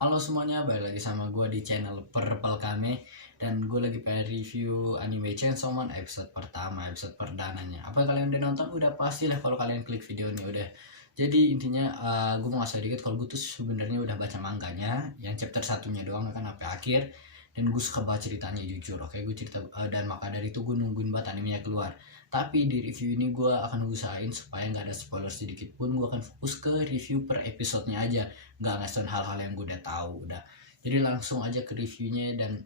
Halo semuanya, balik lagi sama gue di channel Purple Kame. Dan gue lagi pengen review anime Chainsaw Man episode pertama, episode perdananya. Apa kalian udah nonton? Udah pasti lah kalau kalian klik video ini udah. Jadi intinya gue mau ngasih dikit kalau gue tuh sebenarnya udah baca manganya, yang chapter satunya doang kan sampai akhir. Dan gue suka banget ceritanya jujur, oke gue cerita dan maka dari itu gue nungguin banget animenya keluar. Tapi di review ini gue akan usahain supaya nggak ada spoiler sedikit pun. Gue akan fokus ke review per episodenya aja, nggak ngasih hal-hal yang gue udah tahu udah. Jadi langsung aja ke reviewnya. Dan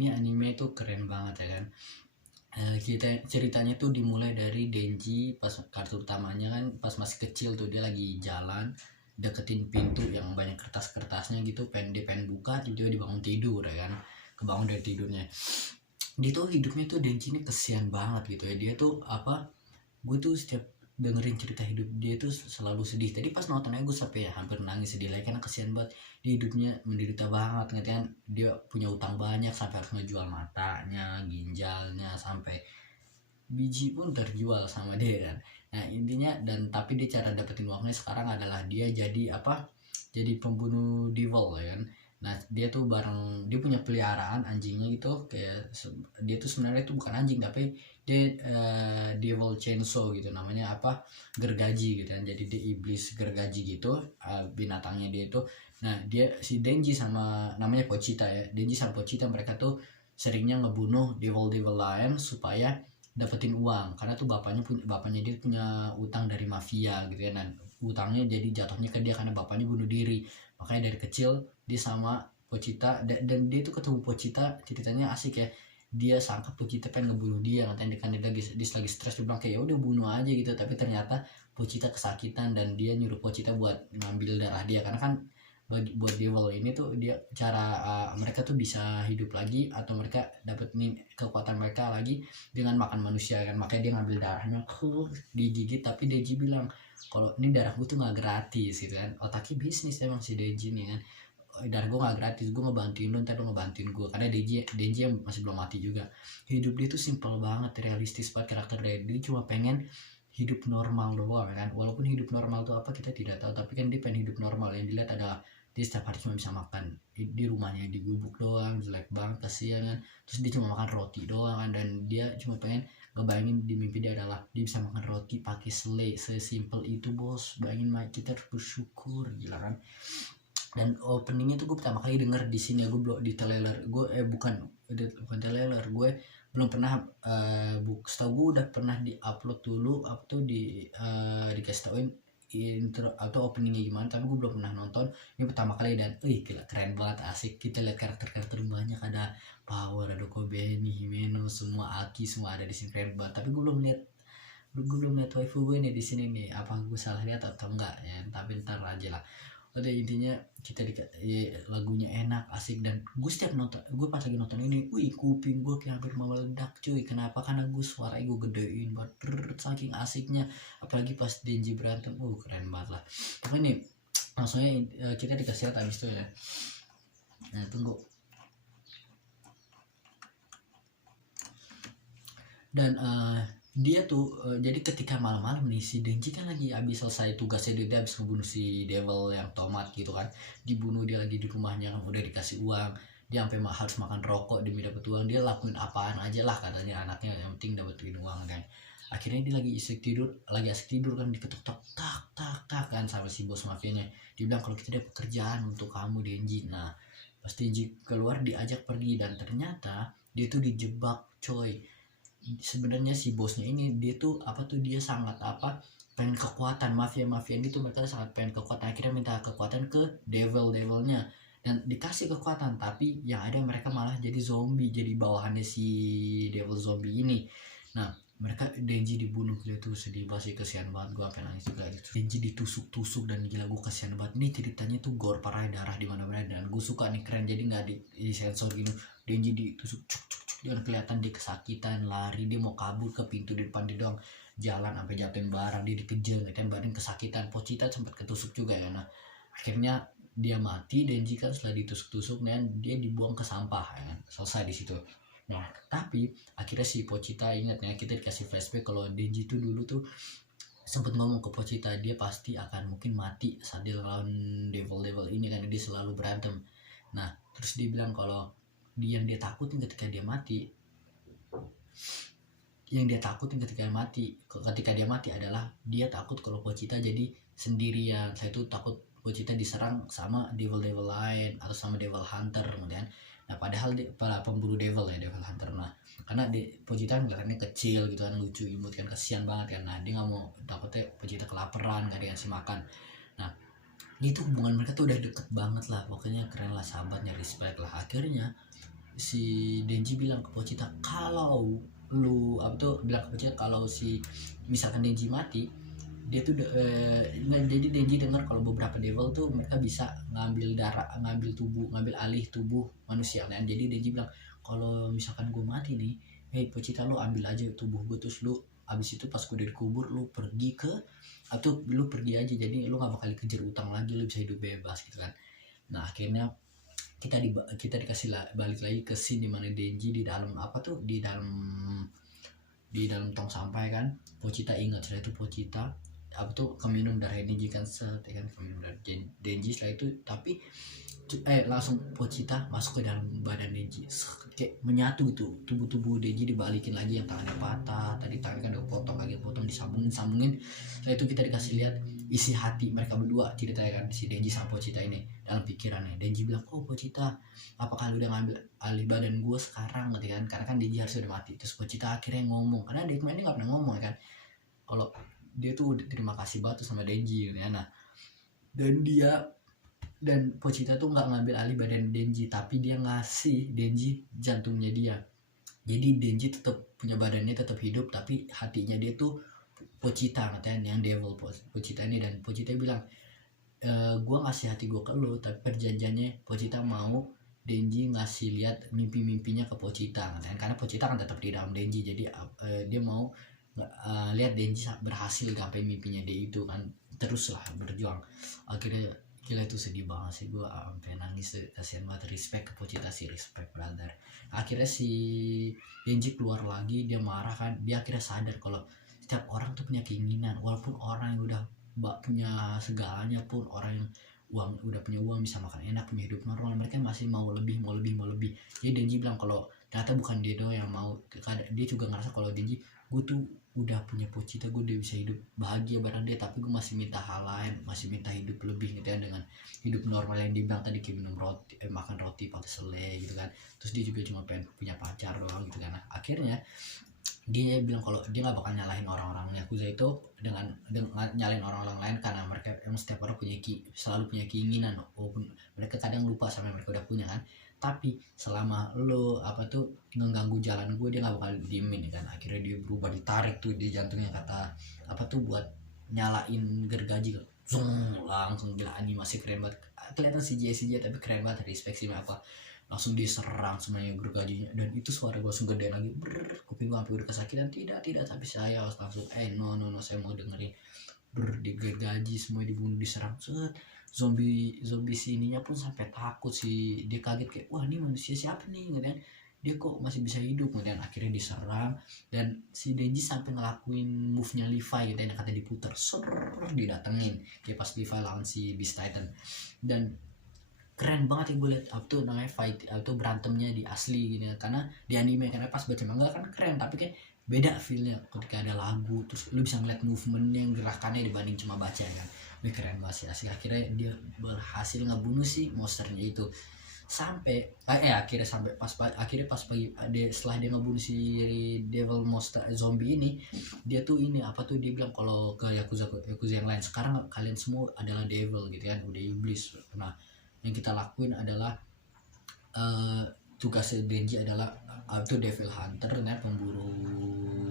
ini anime itu keren banget ya kan. Kita ceritanya tuh dimulai dari Denji pas kartu utamanya kan pas masih kecil tuh, dia lagi jalan deketin pintu yang banyak kertas-kertasnya gitu, dia pengen buka, tiba-tiba dibangun tidur ya kan, kebangun dari tidurnya. Dia tuh hidupnya tuh Denji ini kesian banget gitu ya. Dia tuh apa, gue tuh setiap dengerin cerita hidup dia tuh selalu sedih. Tadi pas nontonnya gue sampai ya hampir nangis sedih lagi karena kesian banget. Di hidupnya menderita banget, ngerti kan. Dia punya utang banyak sampai harus ngejual matanya, ginjalnya, sampai biji pun terjual sama dia kan. Nah intinya, dan tapi dia cara dapetin uangnya sekarang adalah dia jadi apa, jadi pembunuh devil ya kan. Nah dia tuh bareng, dia punya peliharaan anjingnya gitu, kayak dia tuh sebenarnya tuh bukan anjing tapi dia devil chainsaw gitu namanya, apa, gergaji gitu kan. Jadi dia iblis gergaji gitu, binatangnya dia itu. Nah dia si Denji sama namanya Pochita ya, Denji sama Pochita mereka tuh seringnya ngebunuh devil-devil lain supaya dapetin uang, karena tuh bapaknya dia punya utang dari mafia gitu ya. Dan utangnya jadi jatuhnya ke dia karena bapaknya bunuh diri. Makanya dari kecil dia sama Pochita, dan dia tuh ketemu Pochita, ceritanya asik ya. Dia sangka Pochita pengen ngebunuh dia, katanya kan dia lagi stres, dia bilang kayak ya udah bunuh aja gitu. Tapi ternyata Pochita kesakitan dan dia nyuruh Pochita buat ngambil darah dia, karena kan buat devil ini tuh dia cara mereka tuh bisa hidup lagi atau mereka dapat kekuatan mereka lagi dengan makan manusia kan. Makanya dia ngambil darahnya, digigit. Tapi Deji bilang kalau ini darah gue tuh nggak gratis gitu kan. Otaknya bisnis emang si Deji nih kan. Darah gue nggak gratis, gue ngebantuin lu, ntar lu ngebantuin gue, karena Deji yang masih belum mati juga. Hidup dia tuh simple banget, realistis banget karakter dia cuma pengen hidup normal doang kan. Walaupun hidup normal tuh apa kita tidak tahu, tapi kan dia pengen hidup normal. Yang dilihat adalah dia setiap hari cuma bisa makan di rumahnya di gubuk doang, jelek banget kasihan kan. Terus dia cuma makan roti doang kan, dan dia cuma pengen ngebayangin di mimpi dia adalah dia bisa makan roti pakai selai, sesimpel itu bos. Bayangin kita harus bersyukur, gila kan. Dan openingnya tuh gue pertama kali denger di sini ya, gue belum di trailer gue bukan trailer, gue belum pernah setahu gue udah pernah di upload dulu atau dikasih tauin intro atau openingnya gimana, tapi gue belum pernah nonton. Ini pertama kali dan gila keren banget, asik. Kita lihat karakter-karakter banyak, ada Power, ada Kobeni, Himeno, semua Aki, semua ada di sini, keren banget. Tapi gue belum lihat waifu gue nih di sini nih. Apa gue salah lihat atau enggak ya, tapi ntar aja lah. Udah intinya kita ya, lagunya enak, asik. Dan gue setiap nonton, gue pas lagi nonton ini, kuping gue kayak hampir mau meledak cuy. Kenapa? Karena gue suaranya gue gedein banget, saking asiknya. Apalagi pas Denji berantem, keren banget lah. Tapi nih langsungnya kita dikasih lihat abis itu ya. Nah tunggu. Dan dia tuh jadi ketika malam-malam nih, si Denji kan lagi habis selesai tugasnya, dia habis ngebunuh si devil yang tomat gitu kan. Dibunuh, dia lagi di rumahnya kan, udah dikasih uang, dia sampai harus makan rokok demi dapat uang. Dia lakuin apaan aja lah katanya anaknya, yang penting dapetin uang kan. Akhirnya dia lagi asik tidur kan, diketuk tak tak tak tak kan sama si bos mafianya. Dia bilang kalau kita ada pekerjaan untuk kamu Denji. Nah pas Denji keluar diajak pergi, dan ternyata dia tuh dijebak coy. Sebenarnya si bosnya ini dia tuh apa tuh, dia sangat apa, pengen kekuatan. Mafia gitu, mereka sangat pengen kekuatan. Akhirnya minta kekuatan ke devilnya, dan dikasih kekuatan. Tapi yang ada mereka malah jadi zombie, jadi bawahannya si devil zombie ini. Nah mereka, Denji dibunuh, dia tuh sedih banget sih, kesian banget. Gue sampai nangis juga gitu. Denji ditusuk-tusuk, dan gila gue kesian banget. Ini ceritanya tuh gore parah, darah di mana-mana, dan gue suka nih, keren. Jadi nggak di sensor gitu. Denji ditusuk cuk cuk cuk, dan kelihatan dia kesakitan, lari, dia mau kabur ke pintu di depan dia doang, jalan sampai jatuhin barang, dia dikejar, kan badan kesakitan. Pochita sempat ketusuk juga ya. Nah akhirnya dia mati. Denji kan setelah ditusuk-tusuk dan dia dibuang ke sampah ya kan? Selesai di situ. Nah tapi akhirnya si Pochita ingat ya, kita dikasih flashback kalau Denji tuh dulu tuh sempat ngomong ke Pochita dia pasti akan mungkin mati saat dia lawan devil ini karena dia selalu berantem. Nah terus dia bilang kalau yang dia takutin ketika dia mati adalah dia takut kalau Pochita jadi sendirian. Saya tuh takut Pochita diserang sama devil lain atau sama devil hunter kemudian. Nah padahal para pemburu devil hunter. Nah karena Pochita kelihatannya kecil gitu kan, lucu imut kan, kasihan banget kan. Nah dia nggak mau, takutnya Pochita kelaparan nggak dikasih makan. Nah itu hubungan mereka tuh udah deket banget lah, pokoknya keren lah, sahabatnya, respect lah. Akhirnya si Denji bilang ke Pochita kalau lu bilang ke Pochita kalau si misalkan Denji mati, dia tuh jadi Denji dengar kalau beberapa devil tuh mereka bisa ngambil ngambil alih tubuh manusia kan. Jadi Denji bilang kalau misalkan gue mati nih, Pochita lu ambil aja tubuh gue, terus lu abis itu pas gue udah dikubur lu pergi aja, jadi lu gak bakal dikejar utang lagi, lu bisa hidup bebas gitu kan. Nah akhirnya kita dikasih balik lagi ke scene dimana Denji di dalam di dalam tong sampah kan. Pochita ingat setelah itu Pochita keminum darah Denji kan, keminum darah Denji. Setelah itu tapi langsung Pochita masuk ke dalam badan Denji, kayak menyatu gitu, tubuh Denji dibalikin lagi, yang tangannya patah tadi, tangan kan udah potong, kaki potong, disambungin. Setelah itu kita dikasih lihat isi hati mereka berdua, ceritanya kan, si Denji sama Pochita ini dalam pikirannya. Denji bilang, oh Pochita apakah lu udah ngambil alih badan gue sekarang gitu kan, karena kan Denji harusnya udah mati. Terus Pochita akhirnya ngomong, karena dia kemarin nggak pernah ngomong kan, kalau dia tuh terima kasih banget sama Denji ya. Nah dan Pochita tuh nggak ngambil alih badan Denji, tapi dia ngasih Denji jantungnya dia. Jadi Denji tetap punya badannya, tetap hidup, tapi hatinya dia tuh Pochita katanya, yang devil Pochita ini. Dan Pochita bilang, gue ngasih hati gue ke lo, tapi perjanjiannya Pochita mau Denji ngasih lihat mimpi-mimpinya ke Pochita katanya, karena Pochita kan tetap di dalam Denji. Jadi dia mau lihat Denji berhasil gapai mimpinya dia itu kan, teruslah berjuang. Akhirnya gila itu sedih banget sih, gue sampai nangis, kasihan banget, respect ke Pochita sih, respect brother. Akhirnya si Denji keluar lagi, dia marah kan, dia akhirnya sadar kalau setiap orang tuh punya keinginan, walaupun orang yang udah punya segalanya pun, orang yang udah punya uang, bisa makan enak, punya hidup normal, mereka masih mau lebih. Jadi Denji bilang kalau ternyata bukan dia doang yang mau, dia juga ngerasa kalau Denji, gue tuh udah punya Pochita, gue udah bisa hidup bahagia bareng dia, tapi gue masih minta hal lain, masih minta hidup lebih gitu ya, dengan hidup normal yang dibilang tadi, kayak minum roti, makan roti pakai selai gitu kan. Terus dia juga cuma pengen punya pacar doang gitu kan. Nah, akhirnya dia bilang kalau dia nggak bakal nyalahin orang-orang Yakuza itu dengan nyalahin orang-orang lain, karena mereka emang setiap orang selalu punya keinginan, walaupun mereka kadang lupa sama yang mereka udah punya kan. Tapi selama lo ngeganggu jalan gue, dia nggak bakal diemin kan. Akhirnya dia berubah, ditarik tuh di jantungnya, kata buat nyalain gergaji, langsung. Gila, animasi keren banget, kelihatan CGI tapi keren banget, respect sih apa, langsung diserang semuanya gergajinya. Dan itu suara gue langsung gede lagi, kuping gue sampai udah kesakitan. Tidak, tapi saya harus langsung no, saya mau dengerin. Digergaji, semua dibunuh, diserang, zombie sininya pun sampai takut sih, dia kaget kayak, wah ini manusia siapa nih gitu kan, dia kok masih bisa hidup. Kemudian akhirnya diserang, dan si Denji sampai ngelakuin move-nya Levi gitu ya, katanya diputer, didatengin kayak pas Levi lawan si Beast Titan. Dan keren banget ya gue liat namanya fight berantemnya di asli gitu ya, karena di anime, karena pas baca manga kan keren, tapi kayak beda feelnya ketika ada lagu, terus lu bisa ngeliat movementnya, gerakannya, dibanding cuma baca kan. Ini keren banget sih asli. Akhirnya dia berhasil ngebunuh si monsternya itu, sampai akhirnya pas pagi setelah dia ngebunuh si devil monster zombie ini, dia tuh dia bilang kalau ke Yakuza yang lain, sekarang kalian semua adalah devil gitu kan, udah iblis. Nah yang kita lakuin adalah tugas Denji adalah devil hunter, pemburu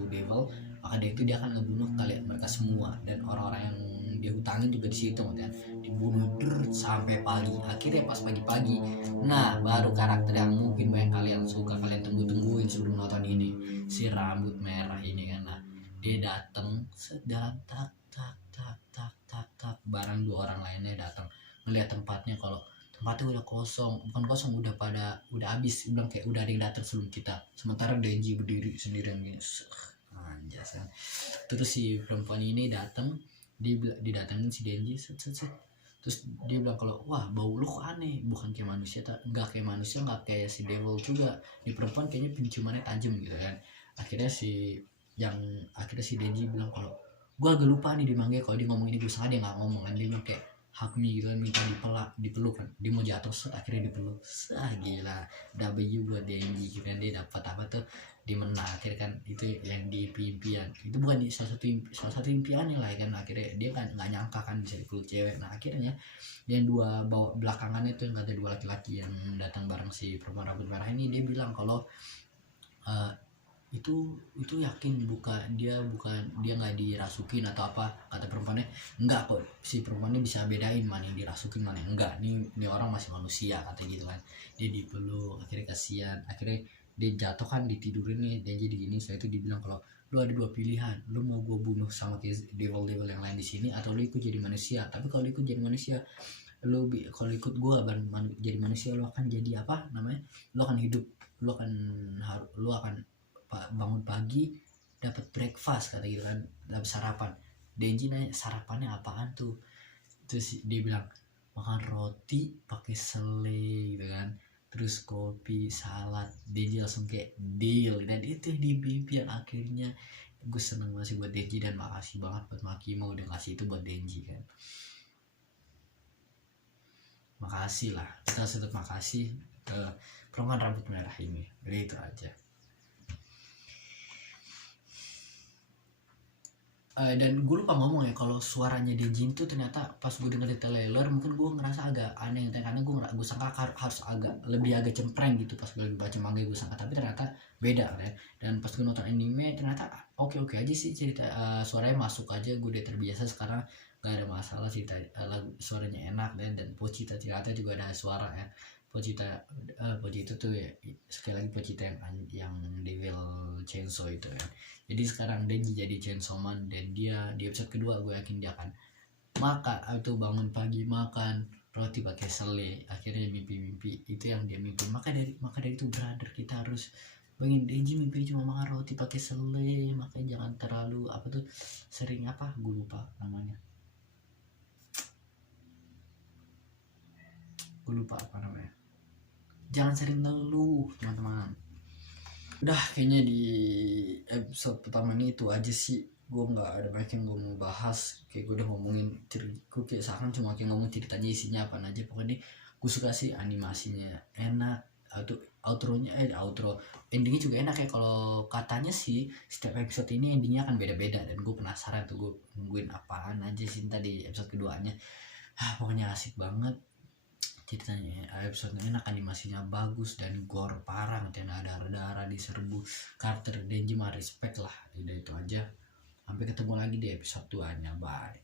devil. Maka dia akan ngebunuh mereka semua, dan orang-orang yang dia hutangin juga di situ kan, dibunuh sampai pagi. Akhirnya pas pagi-pagi, nah baru karakter yang mungkin banyak kalian suka, kalian tungguin sebelum nonton ini, si rambut merah ini kan. Nah dia datang sedalam tak barang dua orang lainnya datang melihat tempatnya, kalau tempatnya udah bukan kosong, udah habis. Bilang kayak udah ada yang datang sebelum kita, sementara Denji berdiri sendirian gini. anjas kan. Terus si perempuan ini datang, didatengin si Denji, set, set, set. Terus dia bilang kalau wah bau lu kok aneh, bukan kayak manusia, nggak kayak manusia, nggak kayak si devil juga, di perempuan kayaknya penciumannya tajam gitu kan. Akhirnya si Denji bilang kalau gua agak lupa nih dimanggil, kalau dia ngomong ini gue sengaja nggak ngomong kan, dia bilang kayak hug me gitu kan, minta dipeluk kan, dia mau jatuh set akhirnya dipeluk. Gila, W buat Denji gitu kan, dia dapat apa tuh, dia menang akhirnya kan. Itu yang di impian, itu bukan di salah satu impiannya lah kan. Akhirnya dia kan nggak nyangka kan bisa dipeluk cewek. Nah akhirnya yang dua bawa belakangan itu yang ada dua laki-laki yang datang bareng si perempuan rambut merah ini, dia bilang kalau eh, itu yakin bukan dia nggak dirasukin atau apa. Kata perempuannya enggak kok, si perempuannya bisa bedain mana yang dirasukin mana yang enggak, ini orang masih manusia kata gitu kan. Dia dipeluk, akhirnya kasihan, akhirnya dia jatuh kan, ditidurin nih, dan jadi gini. Setelah itu dibilang kalau lu ada dua pilihan, lu mau gue bunuh sama kayak devil yang lain di sini, atau lu ikut jadi manusia. Tapi kalau ikut jadi manusia, kalau ikut gue jadi manusia, lu akan jadi apa namanya, lu akan hidup, lu akan bangun pagi dapat breakfast kata gitu kan, dapat sarapan. Denji nanya sarapannya apaan tuh, terus dia bilang makan roti pakai selai gitu kan, terus kopi salad. Denji langsung kayak deal, dan itu yang diimpian akhirnya. Gue seneng banget sih buat Denji, dan makasih banget buat Makimo udah ngasih itu buat Denji kan. Makasih lah, kita tetap makasih ke perempuan rambut merah ini. Jadi itu aja. Dan gue lupa ngomong ya kalau suaranya Denji itu ternyata pas gue denger di trailer mungkin gue ngerasa agak aneh karena gue sangka harus agak cempreng gitu pas gue lagi baca manga, gue sangka, tapi ternyata beda kan. Dan pas gue nonton anime ternyata oke aja sih cerita, suaranya masuk aja, gue udah terbiasa sekarang, gak ada masalah cerita, suaranya enak. Dan Pochita ternyata juga ada suara ya. Pochita tuh ya, sekali lagi Pochita yang Devil Chainsaw itu ya. Jadi sekarang Denji jadi Chainsaw Man, dan dia di episode kedua gue yakin dia akan makan atau bangun pagi makan roti pakai selai. Akhirnya mimpi itu yang dia mimpi. Maka dari itu brother, kita harus pengen Denji mimpi cuma makan roti pakai selai. Makanya jangan terlalu apa tuh sering apa, gue lupa namanya, apa namanya, jangan sering ngeluh teman-teman. Udah kayaknya di episode pertama ini itu aja sih, gue nggak ada banyak yang gue mau bahas. Kayak gue udah ngomongin gue kayak seakan cuma kayak ngomong ceritanya isinya apa aja. Pokoknya gue suka sih animasinya enak, outro endingnya juga enak ya. Kalau katanya sih setiap episode ini endingnya akan beda-beda, dan gue penasaran tuh, gue nungguin apaan aja sih tadi episode keduanya. Pokoknya asik banget ceritanya, episode enak, animasinya bagus, dan gore parah, dan ada darah diserbu. Karakter Denji mah respect lah. Udah itu aja, sampai ketemu lagi di episode 2 nya, bye.